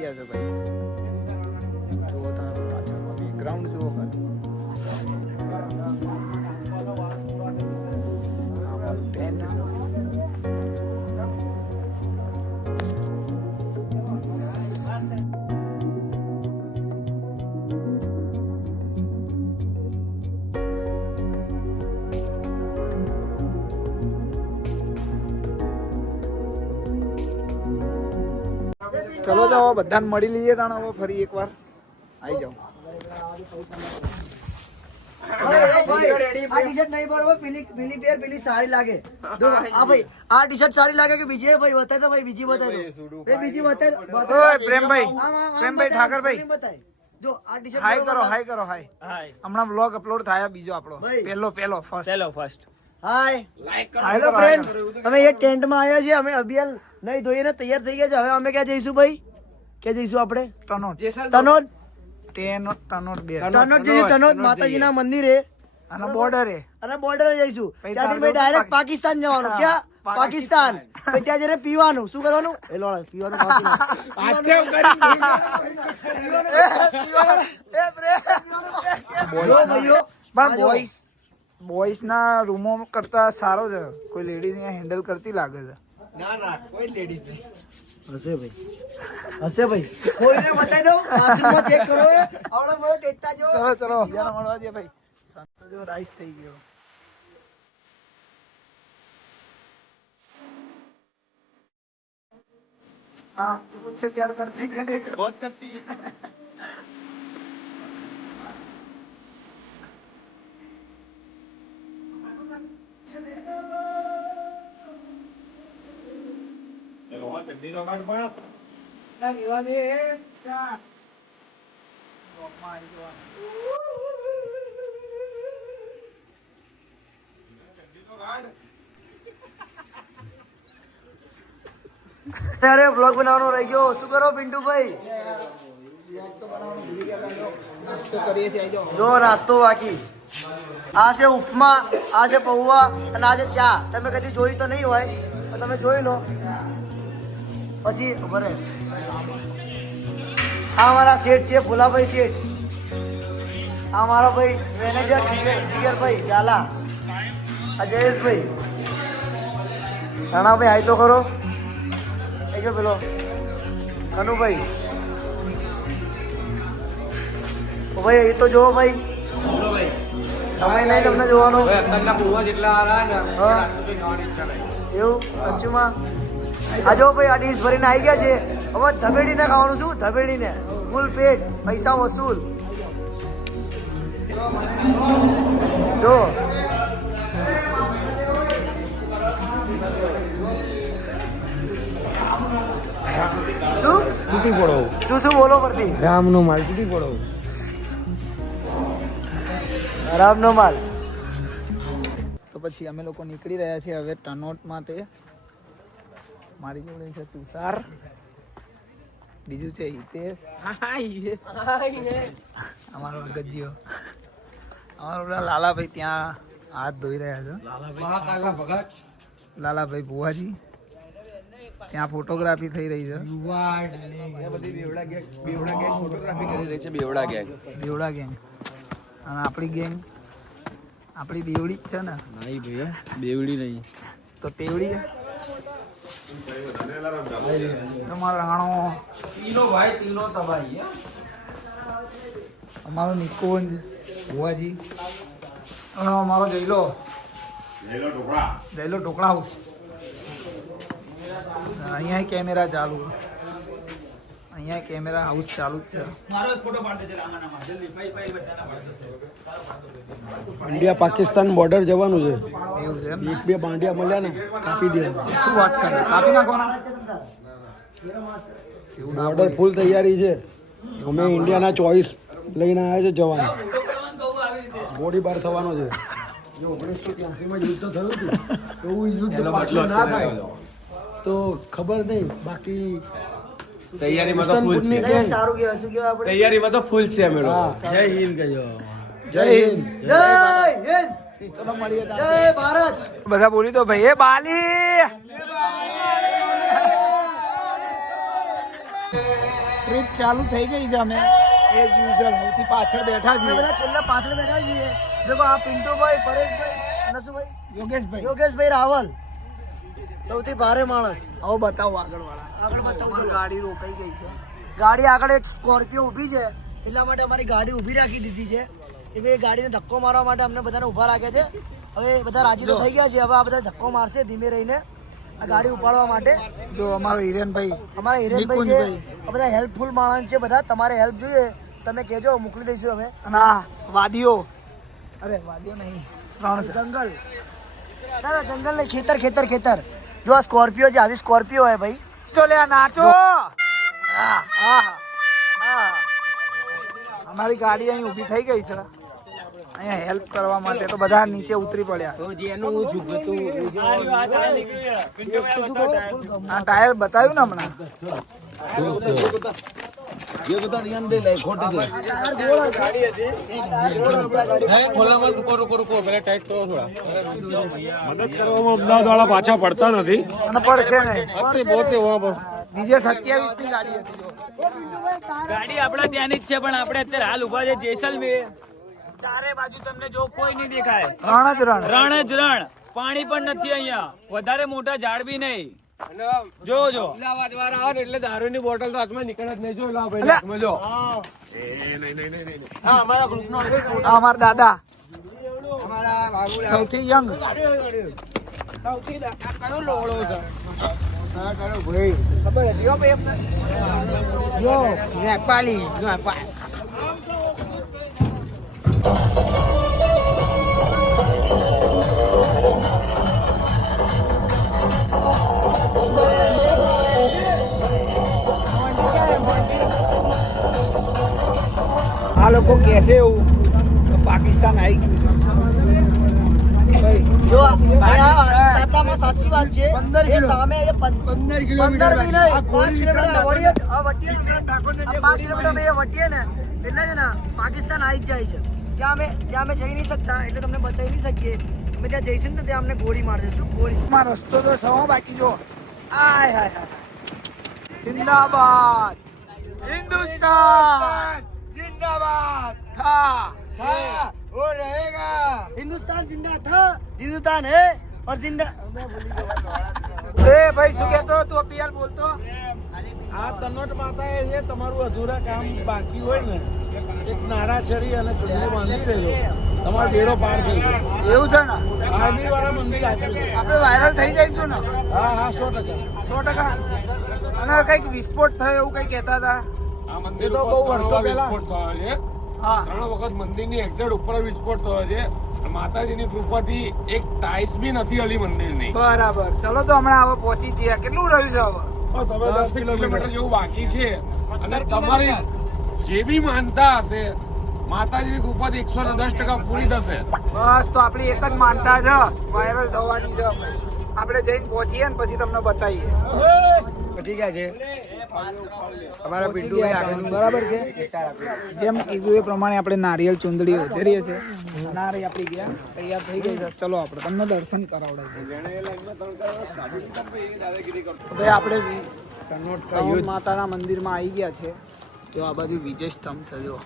ગયા છે ભાઈ. જુઓ તમે પાછળમાં બેકગ્રાઉન્ડ જુઓ ખાલી. ટેન્ટ જુઓ. ચલો તો બધાને મળી લઈએ તાણ હવે ફરી એકવાર આવી જાઓ. આ ટી-શર્ટ નહીં બરોબર, પેલી પેર પેલી સારી લાગે. જો આ ભાઈ આ ટી-શર્ટ સારી લાગે કે બીજી? ભાઈ બતાય તો ભાઈ બીજી બતાય તો. એ બીજી બતાય. ઓય પ્રેમભાઈ, પ્રેમભાઈ ઠાકરભાઈ જો આ ટી-શર્ટ હાય કરો, હાય કરો, હાય. હમણાં વ્લોગ અપલોડ થાય બીજો આપણો પહેલો ફર્સ્ટ. હાય હાય હેલો કરો, ફ્રેન્ડ્સ, અમે એ ટેન્ટમાં આવ્યા છીએ. અમે અભિયાન નહીં ધોઈને તૈયાર થઈ ગયા છે. હવે અમે ક્યાં જઈશું ભાઈ? ક્યાં જઈશું આપણે? ટનોટ જઈશું. ટનોટ માતાજીના મંદિરે અને બોર્ડરે અને બોર્ડર જઈશું. ત્યાંથી ભાઈ ડાયરેક્ટ પાકિસ્તાન જવાનું. ક્યાં? પાકિસ્તાન. પછી ત્યાં જઈને પીવાનું. શું કરવાનું? એ લોડા પીવાનું બોયસ ના રૂમો કરતા સારો છે. કોઈ લેડીઝ અહીંયા હેન્ડલ કરતી લાગે છે. હશે ભાઈ કોઈને બતાવી દઉં. બાથરૂમમાં ચેક કરો. આવડો મોટો ટેટા જો. ચલો બીજાને મળવા દે ભાઈ. સંતો જો રાઈસ થઈ ગયો. हाँ तू मुझसे प्यार करती है? बहुत करती है. અરે બ્લોગ બનાવવાનો રહી ગયો. શું કરો પિન્ટુભાઈ? નાસ્તો કરીએ છીએ. જો નાસ્તો બાકી. આ છે ઉપમા, આ છે પૌવા અને આ છે ચા. તમે કદી જોઈ તો નહીં હોય, પણ તમે જોઈ લો. પછી બરે આ મારા શેઠ છે, ભોલાભાઈ શેઠ. આ મારો ભાઈ મેનેજર જીગરભાઈ ઝાલા. આ જયેશભાઈ. રાણાભાઈ હાય તો ખરો. એ કે પેલો કનુભાઈ. ભાઈ એ તો જોવો ભાઈ, સમય નહીં તમને જોવાનો. એવું સાચુંમાં. આ જો ભાઈ આ ડીશ ભરીને આવી ગયા છે. હવે ધબેડીને ખાવાનું. શું ધબેડીને? ફૂલ પેટ, પૈસા વસૂલ. જો શું તૂટી પડો. શું બોલો પડતી? રામનો માલ તૂટી પડો. આરામનો માલ. તો પછી અમે લોકો નીકળી રહ્યા છીએ હવે ટનોટ માટે. મારી જોડે છે તુષાર, બીજું છે હિતેશ, અમારો ગજ્જીઓ, અમારો લાલાભાઈ ત્યાં હાથ ધોઈ રહ્યા છે. લાલાભાઈ ભુવાજી ત્યાં ફોટોગ્રાફી થઈ રહી છે. બેવડા ગેંગ અને આપણી ગેંગ આપણી બેવડી જ છે ને? નહીં ભૈયા, બેવડી નહીં તો તેવડી છે. તમારો રાણો, અમારો નિકુંજ ભુવાજી અને અમારો જયલો ઢોકળા હાઉસ. અહીંયા કેમેરા ચાલુ, અહીંયા કેમેરા હાઉસ ચાલુ જ છે. ઇન્ડિયા પાકિસ્તાન બોર્ડર જવાનું છે. એવું છે એમ? એક બે બાંડિયા મળ્યા ને કાપી દેવા. શું વાત કરે? કાપી નાખવાના? બોર્ડર ફૂલ તૈયારી છે. અમે ઇન્ડિયાના 24 લઈને આવ્યા છે જવાન. ગોળીબાર થવાનો છે. જો 1983માં યુદ્ધ થયું હતું એવું યુદ્ધ પાછું ના થાય તો ખબર નહીં. બાકી તૈયારીમાં તો ફૂલ છે. સારું કહેવાય. શું કહેવાય આપણે? તૈયારીમાં તો ફૂલ છે અમે લોકો. જય હિન્દ કહેજો. જય હિન્દ. જય હિન્દ. ચલો મળીએ. જય ભારત. બધા બોલી તો ભાઈ. એ બાલી ટ્રીપ ચાલુ થઈ ગઈ છે. અમે એઝ યુઝ્યુઅલ સૌથી પાછળ બેઠા અમે છીએ. બધા છેલ્લા પાછળ બેઠા છીએ. દેખો આ પિન્ટુભાઈ, પરેશભાઈ, નસુભાઈ, યોગેશભાઈ યોગેશભાઈ રાવલ, સૌથી ભારે માણસ. આવો બતાવો આગળ વાળા. આગળ બતાવું છું. ગાડી રોકાઈ ગઈ છે. ગાડી આગળ એક સ્કોર્પિયો ઊભી છે, એટલા માટે અમારી ગાડી ઊભી રાખી દીધી છે. એ ભાઈ ગાડીને ધક્કો મારવા માટે અમને બધાને ઊભા રાખે છે. હવે બધા રાજી તો થઈ ગયા છે. હવે આ બધા ધક્કો મારશે ધીમે રહીને આ ગાડી ઉપાડવા માટે. જો અમારો હિરેનભાઈ, અમારા હિરેનભાઈ છે. આ બધા હેલ્પફુલ માણસ છે. બધા તમારે હેલ્પ જોઈએ તમે કહેજો, મોકલી દઈશું અમે. અને આ વાદીઓ, અરે વાદીઓ નહીં, રણ છે. જંગલ, ના જંગલ નહીં, ખેતર ખેતર ખેતર. જો આ સ્કોર્પિયો છે, આવી સ્કોર્પિયો હોય ભાઈ. ચો લે નાચો. હા, હા, હા. અમારી ગાડી અહીં ઊભી થઈ ગઈ છે અહીંયા હેલ્પ કરવા માટે. તો બધા નીચે ઉતરી પડ્યા. આ ટાયર બતાવ્યું ને હમણાં. અમદાવાદ પાછા પડતા નથી. અને પડશે નહીં. બીજે 27 ની ગાડી હતી. જો ગાડી આપણા ત્યાંની જ છે, પણ આપણે અત્યારે હાલ ઉભા છે જેસલમેર. ચારે બાજુ તમને જો કોઈ નહીં દેખાય. રણ જ રણ. રણ જ રણ. પાણી પણ નથી અહીંયા. વધારે મોટા ઝાડ બી નહીં. જો અમદાવાદ વાળા આવે ને એટલે દારૂની બોટલ તો હાથમાં નીકળે જ નહીં. જો લાવ ભાઈ હાથમાં જો. આ અમારા દાદા સૌથી યંગ. સૌથી કયો લોળો છે? ખબર હતી હો ભાઈ એમને. જો નેપાળી. આ લોકો કહે છે એવું કે પાકિસ્તાન આવી ગયું છે. જો સાચામાં સાચી વાત છે. 15 એ સામે એ 15 કિલોમીટર બી નહીં, 5 કિલોમીટર વળીએ, આ વટીએ, આ 5 કિલોમીટર અમે એ વટીએ ને એટલે છે ને પાકિસ્તાન આવી જ જાય છે. ત્યાં અમે જઈ નહીં શકતા, એટલે તમને બતાવી નહીં શકીએ. અમે ત્યાં જઈશું ને ત્યાં અમને ગોળી મારશે. શું ગોળી? માં રસ્તો તો સવા બાકી. જો આય હાય હાય. જિંદાબાદ હિન્દુસ્તાન, જિંદાબાદ થા वो रहेगा. હિન્દુસ્તાન જિંદા થા, હિન્દુસ્તાન હે और जिंदा. એ ભાઈ શું કહેતો તું અપિયાલ બોલતો. આ તનોટ માતાએ જે તમારું અધૂરા કામ બાકી હોય ને એક નાળા છરી અને ચૂંટણી બાંધી રહેજો, તમારો બેડો પાર થઈ જશે. એવું છે ને. આર્મી વાળા મંદિર આચું છે. આપણે વાયરલ થઈ જઈશું ને. હા હા 100%. 100%. અને કઈક વિસ્ફોટ થયો એવું કઈ કહેતા હતા. આ એ મંદિર તો બહુ વર્ષો પહેલા. વિસ્ફોટ થયો છે. હા 3 વખત મંદિરની એક્ઝેક્ટ ઉપર વિસ્ફોટ થયો છે. માતાજીની કૃપાથી એક ટાઈસ બી નથી હલી મંદિરની. બરાબર. ચલો તો હમણાં હવે પહોંચી ગયા. કેટલું રહ્યું છે હવે? બસ હવે 10 કિલોમીટર જેવું બાકી છે. અને તમારી જે બી માનતા હશે માતાજીની કૃપાથી 110% પૂરી થશે. બસ તો આપણી એક જ માનતા છે, વાયરલ થવાની છે. આપણે જઈને પહોંચીએ ને પછી તમને બતાવીએ. પતી ગયા છે અમારા પહોંચી ગયા આપણે. બરાબર છે. જેમ કીધું એ પ્રમાણે આપણે નારિયેલ ચુંદડી વધારીએ છીએ. નારી આપણી ગયા તૈયાર થઈ ગઈ છે. ચલો આપણે તમને દર્શન કરાવડાવીએ. ભાઈ આપણે કનોટ માતાના મંદિરમાં આવી ગયા છે. તો આ બાજુ વિજય સ્તંભ છે. જો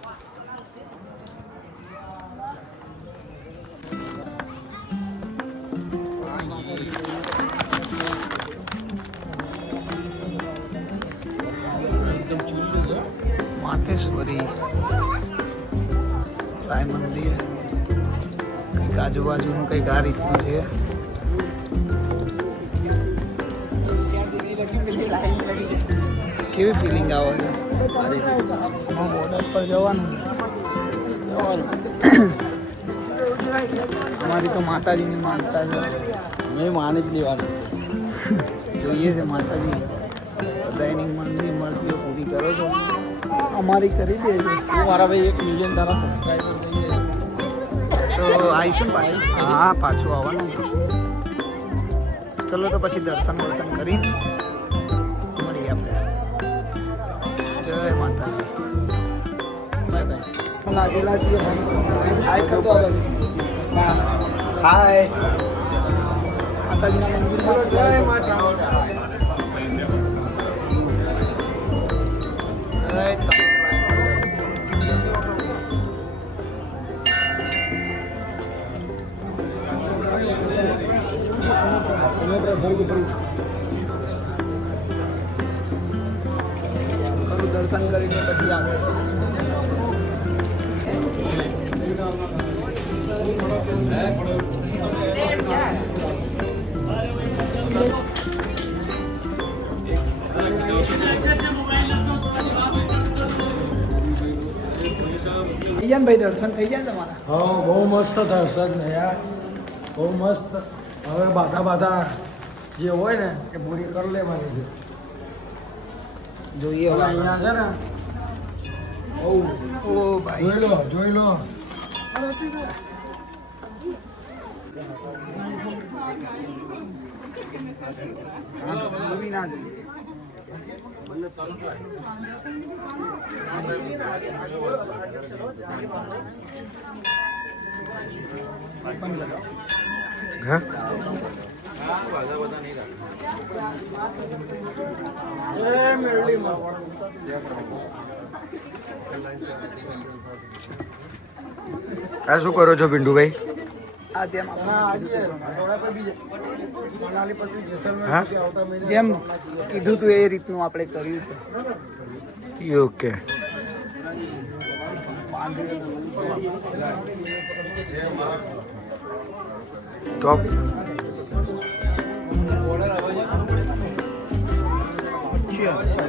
માતેશ્વરી સાઈ મંદિર કંઈક આજુબાજુનું કંઈક આ રીતનું છે. કેવી ફિલિંગ આવે છે? બોર્ડર પર જવાનું. અમારી તો માતાજીની માનતા છે. મેં માની જ લેવાનું. જોઈએ છે માતાજી બધાની મનની મળતી પૂરી કરો છો. અમારી કરી દે છે. મારા ભાઈ 1 મિલિયન તારા સબસ્ક્રાઈબર થઈ જાય તો આવીશું ને પાછું. હા પાછું આવવાનું. ચલો તો પછી દર્શન કરીને મળીએ આપણે. જય માતાજી. Bye bye. લાગેલા છીએ ભાઈ. હાય કરતો આવે. હાય. માતાજીના મંદિરમાં જય મા ચામુંડા. જય દર્શન કરીને પછી આવે. થઈ જાય ને ભાઈ, દર્શન થઈ જાય ને તમારા? હા બહુ મસ્ત દર્શન ને યાર, બહુ મસ્ત. હવે બાધા જે હોય ને એ પૂરી કરી લેવાની છે. જોઈએ હવે હવે. અહીંયા છે ને બહુ ઓ ભાઈ, જોઈ લો મૂવી ના જોઈએ. જય મેરડીમાં. આ શું કરો છો પિન્ટુભાઈ? આ જેમ આજે થોડા પર બી મનાલી પછી જેસલમેર હા? સુધી આવતા મહિને જેમ કીધું તું એ રીતનું આપણે કર્યું છે. ઓકે. સ્ટોપ. Cheers.